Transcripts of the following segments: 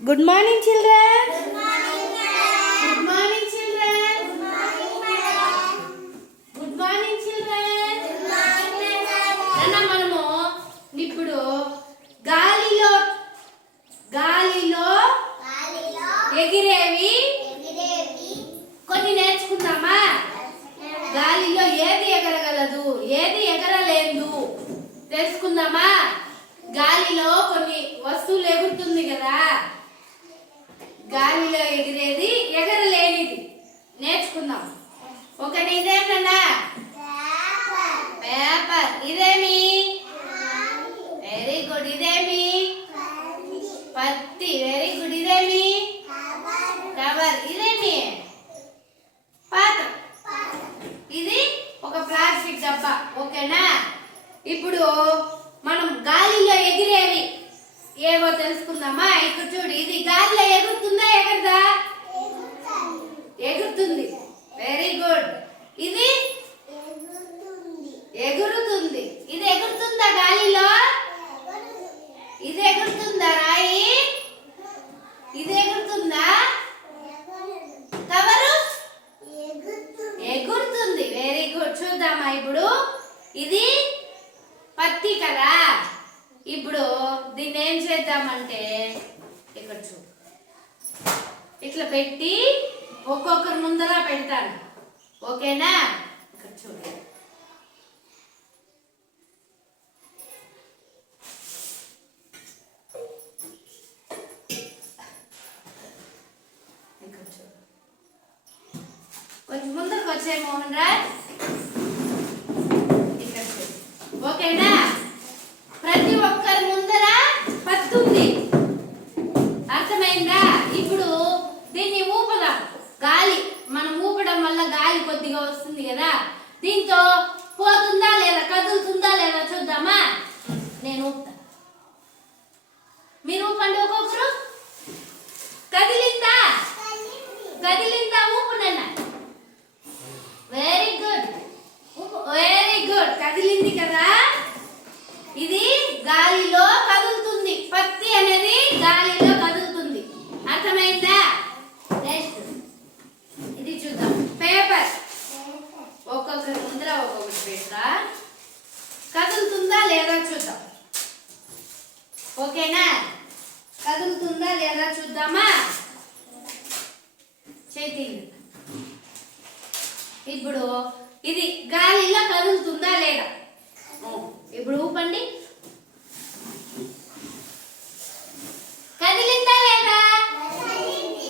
Good morning, children. Good morning, madam. Good morning, children. Good morning, madam. Good morning, children. Good morning, madam. అన్న మనము ఇప్పుడు గాలిలో గాలిలో ఎగిరేవి ఎగిరేవి కొన్ని నేర్చుకుందామా? గాలిలో ఏది ఎగరగలదు, ఏది ఎగరలేదు తెలుసుకుందామా? గాలిలో కొన్ని వస్తువులు ఎగురుతుంది కదా, గాలిలో ఎగిరేది ఎగరలేనిది నేర్చుకుందాం. ఓకేనా? ఇదేమన్నా పేపర్, ఇదేమి వెరీ గుడ్, ఇదేమి పత్తి, వెరీ గుడ్, ఇదేమి కవర్, ఇదేమి పాత్ర, ఇది ఒక ప్లాస్టిక్ డబ్బా. ఓకేనా? ఇప్పుడు మనం గాలిలో ఎగిరేవి ఏవో తెలుసుకుందామా? ఇక్కడ చూడు, ఇది గాలిలో ఎగురుతుందా ఎగరదా? ఎగురుతుంది, వెరీ గుడ్. ఇది ఎగురుతుంది, ఇది ఎగురుతుందా గాలిలో? ఇది ఎగురుతుందా రాయి? ఇది ఎగురుతుందా? కవరు ఎగురుతుంది, వెరీ గుడ్. చూద్దామా ఇప్పుడు? ఇది పత్తి కదా. ఇప్పుడు దీన్ని ఏం చేద్దామంటే ఇక్కడ చూడు, ఇట్లా పెట్టి ఒక్కొక్కరు ముందర పెడతాను. ఓకేనా? ఇక్కడ చూడు, ఇక్కడ చూడు, కొంచెం ముందరకు వచ్చే మోహన్ రాజ్. ఇక్కడ చూడు. ఓకేనా? ప్రతి ఒక్కరి ముందర పత్తి ఉంది, అర్థమైందా? ఇప్పుడు దీన్ని ఊపదాం. గాలి మనం ఊపడం వల్ల గాలి కొద్దిగా వస్తుంది కదా, దీంతో పోతుందా లేదా, కదులుతుందా లేదా చూద్దామా? నేను ఊపుతా, మీరు ఊపండి ఒక్కొక్కరు. కదిలిందా? కదిలిందా? ఊపునన్న. వెరీ గుడ్, వెరీ గుడ్, కదిలింది కదా. ఇది గాలిలో కదులుతుంది, పత్తి అనేది గాలిలో కదులుతుంది, అర్థమైందా? నెక్స్ట్ ఇది చూద్దాం, పేపర్. ఒక్కొక్కరి ముందర ఒక్కొక్కటి పెడతా, కదులుతుందా లేదా చూద్దాం. ఓకేనా? కదులుతుందా లేదా చూద్దామా? చేతి ఇప్పుడు ఇది గాలిలో కదులుతుందా లేదా? ఇప్పుడు ఊపండి. కదిలిందా లేదా?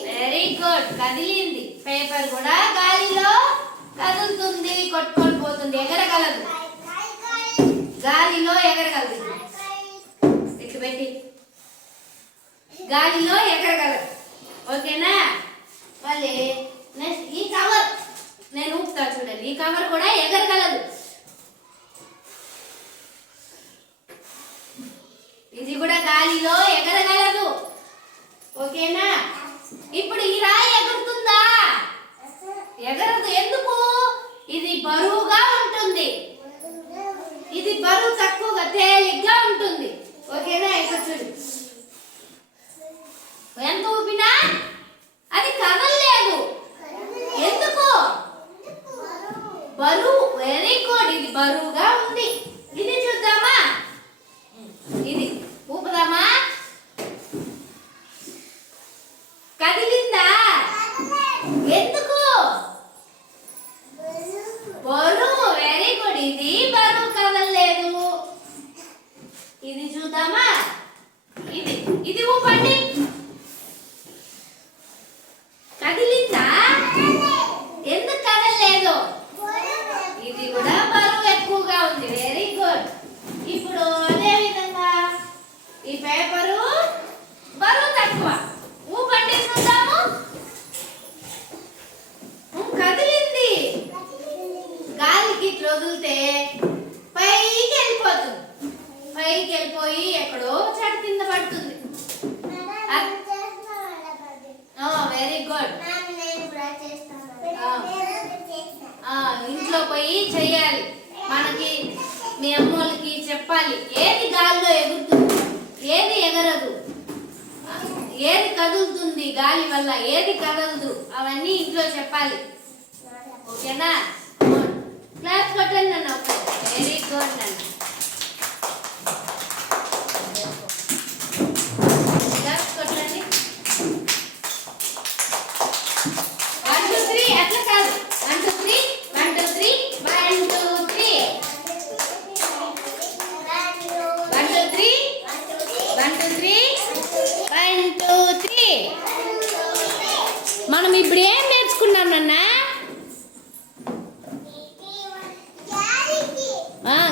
వెరీ గుడ్, కదిలింది. పేపర్ కూడా గాలిలో కదులుతుంది, కొట్టుకొని పోతుంది, ఎగరగలదు, గాలిలో ఎగరగలదు. ఇట్లా పెట్టి గాలిలో ఎగరగలదు. ఓకేనా? మళ్ళీ నెక్స్ట్ ఈ కవర్ నేను ఊపుతా చూడండి, ఈ కవర్ కూడా ఎగరగలదు, ఇది కూడా గాలిలో ఎగరగలదు. ఓకేనా? ఇప్పుడు ఈ రాయి ఎగురుతుందా? ఎగరదు. ఎందుకు? ఇది బరువుగా ఉంటుంది, ఇది బరువు తక్కువగా తేలిగ్గా ఉంటుంది. ఓకేనా? ఇక్కడ చూడు, ఎంత ఊపినా అది కదలలేదు. ఎందుకు? బరువు, వెరీ గుడ్, ఇది బరువుగా ఉంది. ఇది చూద్దామా? ఇది ఊపుదామా? కదిలిందా? ఎందుకు? బరువు, వెరీ గుడ్, ఇది బరువు కదలలేదు. ఇది చూద్దామా? ఇది ఇది ఊపండి. కదిలిందా? ఎందుకు కదలలేదు? ఇది కూడా బరువు ఎక్కువగా ఉంది, వెరీ గుడ్. ఇప్పుడు అదే విధంగా ఈ పేపరు బరువు తక్కువ, ఊపండి చూద్దాము. కదిలింది, గాలికి ఇట్లా వదిలితే పైకి వెళ్ళిపోతుంది, పైకి వెళ్ళిపోయి ఎక్కడో చెట్టు కింద పడుతుంది. ఏది కదులుతుంది గాలి వల్ల, ఏది కదలదు, అవన్నీ ఇంట్లో చెప్పాలి. ఓకేనా? క్లాస్ కొట్టండి నన్ను. వెరీ గుడ్ నన్ను. క్లాస్ కొట్టండి. 1 2 3 అట్లా కాదు. 1 2 3 1 2 3 1 2 3 1 2 3 1 2 3 1 2 3. మనం ఇప్పుడు ఏం నేర్చుకున్నాం నాన్న?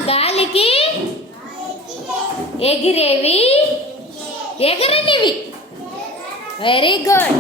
గాలికి ఎగిరేవి, ఎగరనివి. Very good.